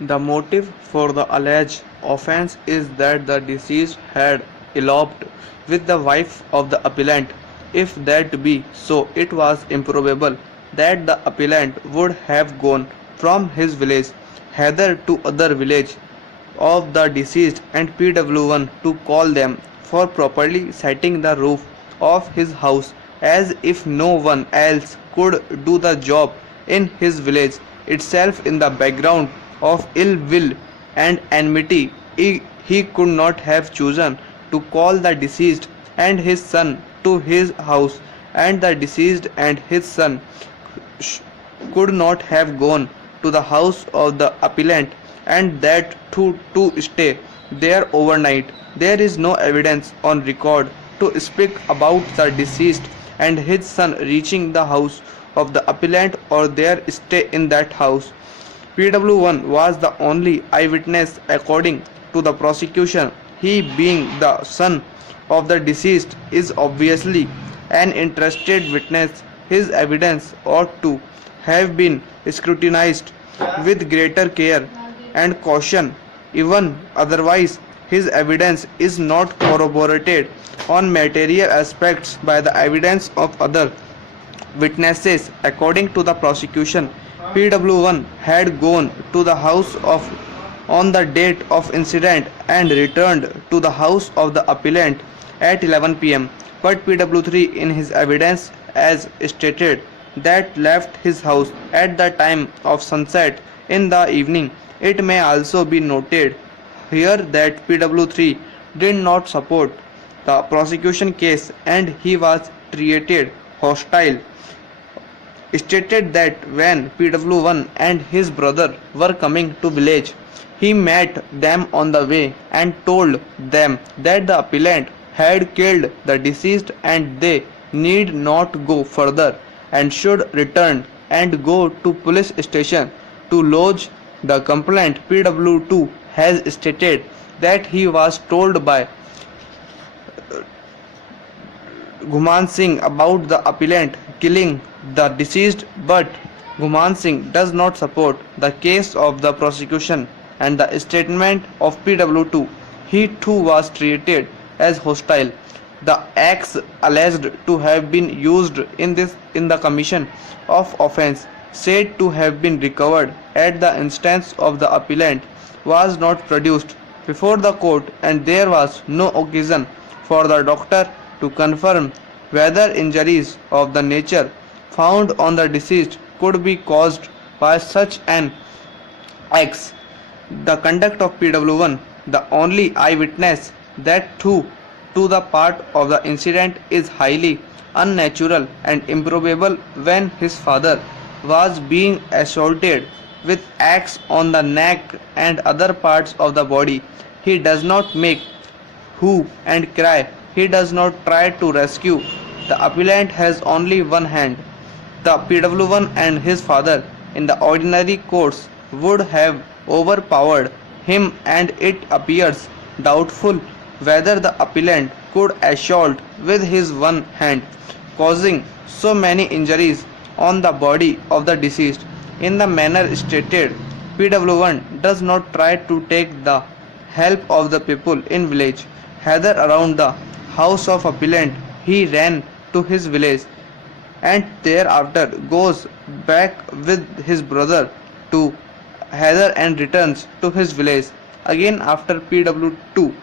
The motive for the alleged offence is that the deceased had eloped with the wife of the appellant. If that be so, it was improbable that the appellant would have gone from his village hither to other village of the deceased and PW1 to call them for properly setting the roof of his house, as if no one else could do the job in his village itself. In the background of ill will and enmity, he could not have chosen to call the deceased and his son to his house, and the deceased and his son could not have gone to the house of the appellant, and that to stay there overnight. There is no evidence on record to speak about the deceased and his son reaching the house of the appellant or their stay in that house. PW1 was the only eyewitness according to the prosecution. He, being the son of the deceased, is obviously an interested witness. His evidence ought to have been scrutinized with greater care and caution. Even otherwise, his evidence is not corroborated on material aspects by the evidence of other witnesses. According to the prosecution, PW1 had gone to the house of on the date of incident and returned to the house of the appellant at 11 p.m. But PW3 in his evidence as stated that left his house at the time of sunset in the evening. It may also be noted here that PW3 did not support the prosecution case and he was treated hostile. Stated that when PW1 and his brother were coming to village, he met them on the way and told them that the appellant had killed the deceased and they need not go further and should return and go to police station to lodge the complaint. PW2 has stated that he was told by Guman Singh about the appellant killing the deceased, but Guman Singh does not support the case of the prosecution and the statement of PW2. He too was treated as hostile. The acts alleged to have been used in the commission of offence said to have been recovered at the instance of the appellant was not produced before the court, and there was no occasion for the doctor to confirm whether injuries of the nature found on the deceased could be caused by such an act. The conduct of PW1, the only eyewitness that to the part of the incident, is highly unnatural and improbable. When his father was being assaulted with axe on the neck and other parts of the body, he does not make hue and cry. He does not try to rescue. The appellant has only one hand. The PW1 and his father in the ordinary course would have overpowered him, and it appears doubtful whether the appellant could assault with his one hand, causing so many injuries on the body of the deceased in the manner stated. PW1 does not try to take the help of the people in village. Hither around the house of appellant, he ran to his village and thereafter goes back with his brother to Heather and returns to his village again after PW2.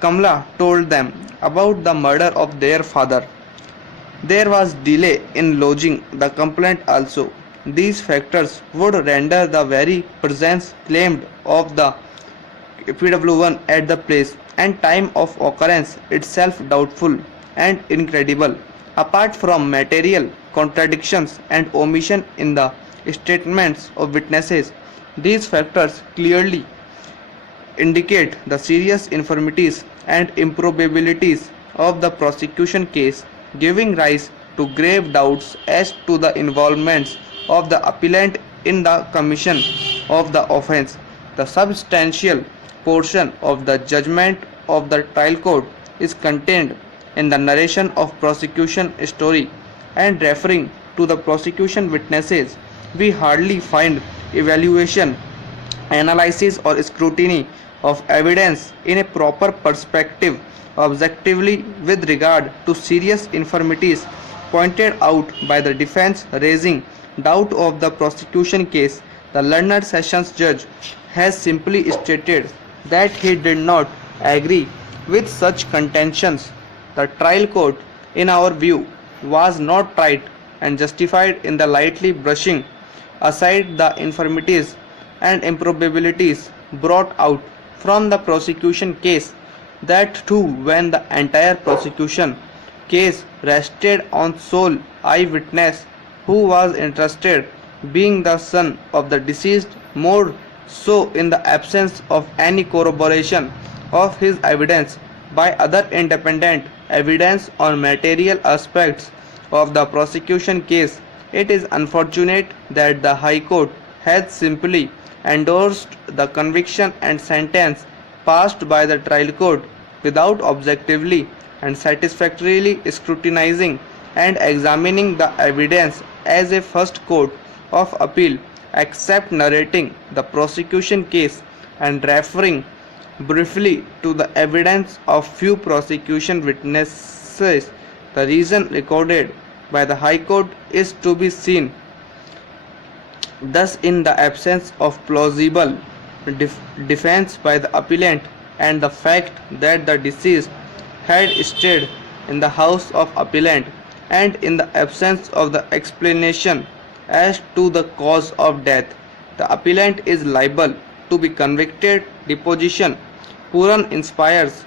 Kamla told them about the murder of their father. There was delay in lodging the complaint also. These factors would render the very presence claimed of the PW1 at the place and time of occurrence itself doubtful and incredible. Apart from material contradictions and omission in the statements of witnesses, these factors clearly indicate the serious infirmities and improbabilities of the prosecution case, giving rise to grave doubts as to the involvements of the appellant in the commission of the offence. The substantial portion of the judgment of the trial court is contained in the narration of prosecution story, and referring to the prosecution witnesses, we hardly find evaluation analysis or scrutiny of evidence in a proper perspective objectively with regard to serious infirmities pointed out by the defense raising doubt of the prosecution case. The learned sessions judge has simply stated that he did not agree with such contentions. The trial court, in our view, was not right and justified in the lightly brushing aside the infirmities and improbabilities brought out from the prosecution case, that too when the entire prosecution case rested on sole eyewitness who was interested, being the son of the deceased, more so in the absence of any corroboration of his evidence by other independent evidence on material aspects of the prosecution case. It is unfortunate that the High Court has simply endorsed the conviction and sentence passed by the trial court without objectively and satisfactorily scrutinizing and examining the evidence as a first court of appeal, except narrating the prosecution case and referring briefly to the evidence of few prosecution witnesses. The reason recorded by the High Court is to be seen. Thus, in the absence of plausible defense by the appellant and the fact that the deceased had stayed in the house of appellant, and in the absence of the explanation as to the cause of death, the appellant is liable to be convicted. Deposition Puran inspires